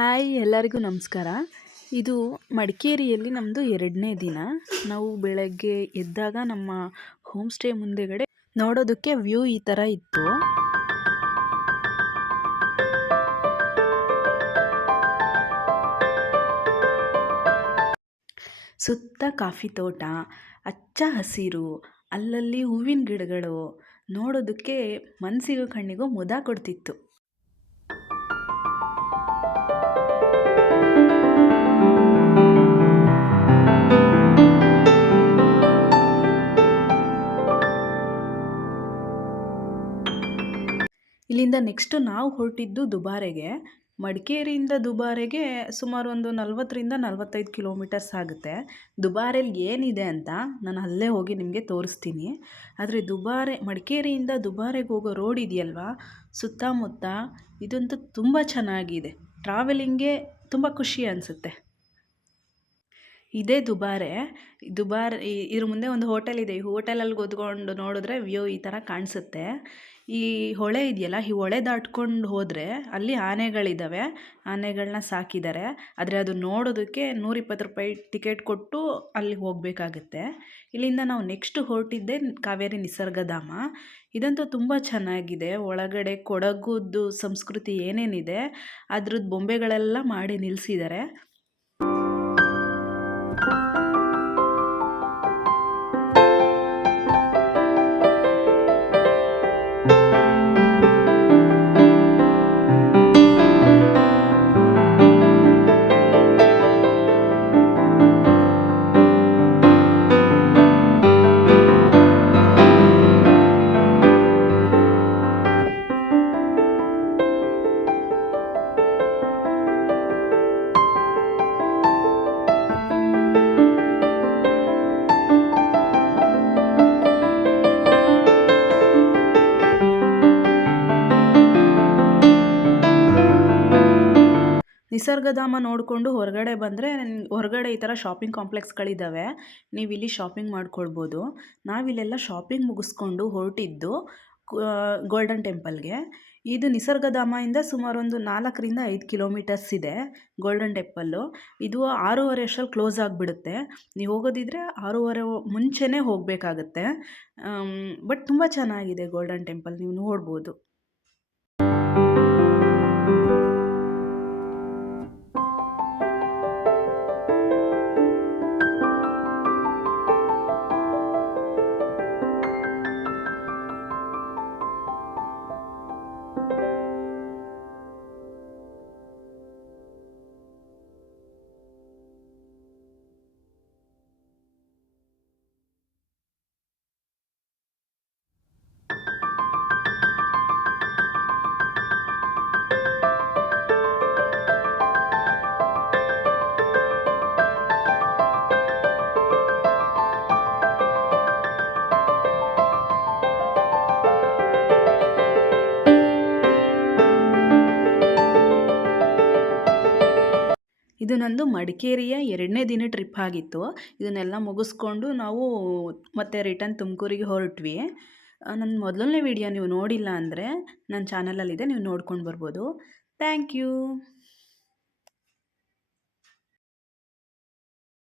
Hi, ಎಲ್ಲರಿಗೂ ನಮಸ್ಕಾರ. ಇದು ಮಡಿಕೇರಿಯಲ್ಲಿ ನಮ್ಮದು ಎರಡನೇ ದಿನ. ನಾವು ಬೆಳಗ್ಗೆ ಎದ್ದಾಗ ನಮ್ಮ ಹೋಮ್ ಸ್ಟೇ ಮುಂದೆಗಡೆ ನೋಡೋದಕ್ಕೆ ವ್ಯೂ ಈ ಥರ ಇತ್ತು. ಸುತ್ತ ಕಾಫಿ ತೋಟ ಹಚ್ಚ ಹಸಿರು, ಅಲ್ಲಲ್ಲಿ ಹೂವಿನ ಗಿಡಗಳು ನೋಡೋದಕ್ಕೆ ಮನಸ್ಸಿಗೂ ಕಣ್ಣಿಗೂ ಮುದ ಕೊಡ್ತಿತ್ತು. ಇಲ್ಲಿಂದ ನೆಕ್ಸ್ಟ್ ನಾವು ಹೊರಟಿದ್ದು ದುಬಾರೆಗೆ. ಮಡಿಕೇರಿಯಿಂದ ದುಬಾರೆಗೆ ಸುಮಾರು ಒಂದು ನಲ್ವತ್ತರಿಂದ ನಲ್ವತ್ತೈದು ಕಿಲೋಮೀಟರ್ಸ್ ಆಗುತ್ತೆ. ದುಬಾರೆಯಲ್ಲಿ ಏನಿದೆ ಅಂತ ನಾನು ಅಲ್ಲೇ ಹೋಗಿ ನಿಮಗೆ ತೋರಿಸ್ತೀನಿ. ಆದರೆ ದುಬಾರೆ, ಮಡಿಕೇರಿಯಿಂದ ದುಬಾರೆಗೆ ಹೋಗೋ ರೋಡ್ ಇದೆಯಲ್ವಾ? ಸುತ್ತಮುತ್ತ ಇದಂತೂ ತುಂಬ ಚೆನ್ನಾಗಿದೆ. ಟ್ರಾವೆಲಿಂಗ್ಗೆ ತುಂಬ ಖುಷಿ ಅನಿಸುತ್ತೆ. ಇದೇ ದುಬಾರೆ. ದುಬಾರೆ ಇದ್ರ ಮುಂದೆ ಒಂದು ಹೋಟೆಲ್ ಇದೆ. ಈ ಹೋಟೆಲಲ್ಲಿ ಕೂತ್ಕೊಂಡು ನೋಡಿದ್ರೆ, ವ್ಯೂ ಈ ಥರ ಕಾಣಿಸುತ್ತೆ. ಈ ಹೊಳೆ ಇದೆಯಲ್ಲ, ಈ ಹೊಳೆ ದಾಟ್ಕೊಂಡು ಹೋದರೆ ಅಲ್ಲಿ ಆನೆಗಳಿದ್ದಾವೆ ಆನೆಗಳನ್ನ ಸಾಕಿದ್ದಾರೆ ಆದರೆ ಅದು ನೋಡೋದಕ್ಕೆ ನೂರಿಪ್ಪತ್ತು ರೂಪಾಯಿ ಟಿಕೆಟ್ ಕೊಟ್ಟು ಅಲ್ಲಿ ಹೋಗಬೇಕಾಗತ್ತೆ. ಇಲ್ಲಿಂದ ನಾವು ನೆಕ್ಸ್ಟ್ ಹೊರಟಿದ್ದೆ ಕಾವೇರಿ ನಿಸರ್ಗಧಾಮ. ಇದಂತೂ ತುಂಬ ಚೆನ್ನಾಗಿದೆ. ಒಳಗಡೆ ಕೊಡಗುದ್ದು ಸಂಸ್ಕೃತಿ ಏನೇನಿದೆ, ಅದ್ರದ್ದು ಬೊಂಬೆಗಳೆಲ್ಲ ಮಾಡಿ ನಿಲ್ಲಿಸಿದ್ದಾರೆ ನಿಸರ್ಗಧಾಮ ನೋಡಿಕೊಂಡು ಹೊರಗಡೆ ಬಂದರೆ ಹೊರಗಡೆ ಈ ಥರ ಶಾಪಿಂಗ್ ಕಾಂಪ್ಲೆಕ್ಸ್ಗಳಿದ್ದಾವೆ ನೀವು ಇಲ್ಲಿ ಶಾಪಿಂಗ್ ಮಾಡ್ಕೊಳ್ಬೋದು. ನಾವಿಲ್ಲೆಲ್ಲ ಶಾಪಿಂಗ್ ಮುಗಿಸ್ಕೊಂಡು ಹೊರಟಿದ್ದು ಗೋಲ್ಡನ್ ಟೆಂಪಲ್ಗೆ ಇದು ನಿಸರ್ಗಧಾಮದಿಂದ ಸುಮಾರೊಂದು ನಾಲ್ಕರಿಂದ ಐದು ಕಿಲೋಮೀಟರ್ಸ್ ಇದೆ ಗೋಲ್ಡನ್ ಟೆಂಪಲ್ಲು ಇದು ಆರೂವರೆ ಅಷ್ಟರಲ್ಲಿ ಕ್ಲೋಸ್ ಆಗಿಬಿಡುತ್ತೆ. ನೀವು ಹೋಗೋದಿದ್ರೆ ಆರೂವರೆ ಮುಂಚೆನೇ ಹೋಗಬೇಕಾಗತ್ತೆ. ಬಟ್ ತುಂಬ ಚೆನ್ನಾಗಿದೆ ಗೋಲ್ಡನ್ ಟೆಂಪಲ್ ನೀವು ನೋಡ್ಬೋದು. ಇದು ನಂದು ಮಡಿಕೇರಿಯ ಎರಡನೇ ದಿನ ಟ್ರಿಪ್ ಆಗಿತ್ತು. ಇದನ್ನೆಲ್ಲ ಮುಗಿಸ್ಕೊಂಡು ನಾವು ಮತ್ತೆ ರಿಟರ್ನ್ ತುಮಕೂರಿಗೆ ಹೊರಟ್ವಿ. ನನ್ನ ಮೊದಲನೇ ವಿಡಿಯೋ ನೀವು ನೋಡಿಲ್ಲ ಅಂದರೆ ನನ್ನ ಚಾನಲಲ್ಲಿದೆ ನೀವು ನೋಡ್ಕೊಂಡು ಬರ್ಬೋದು. Thank you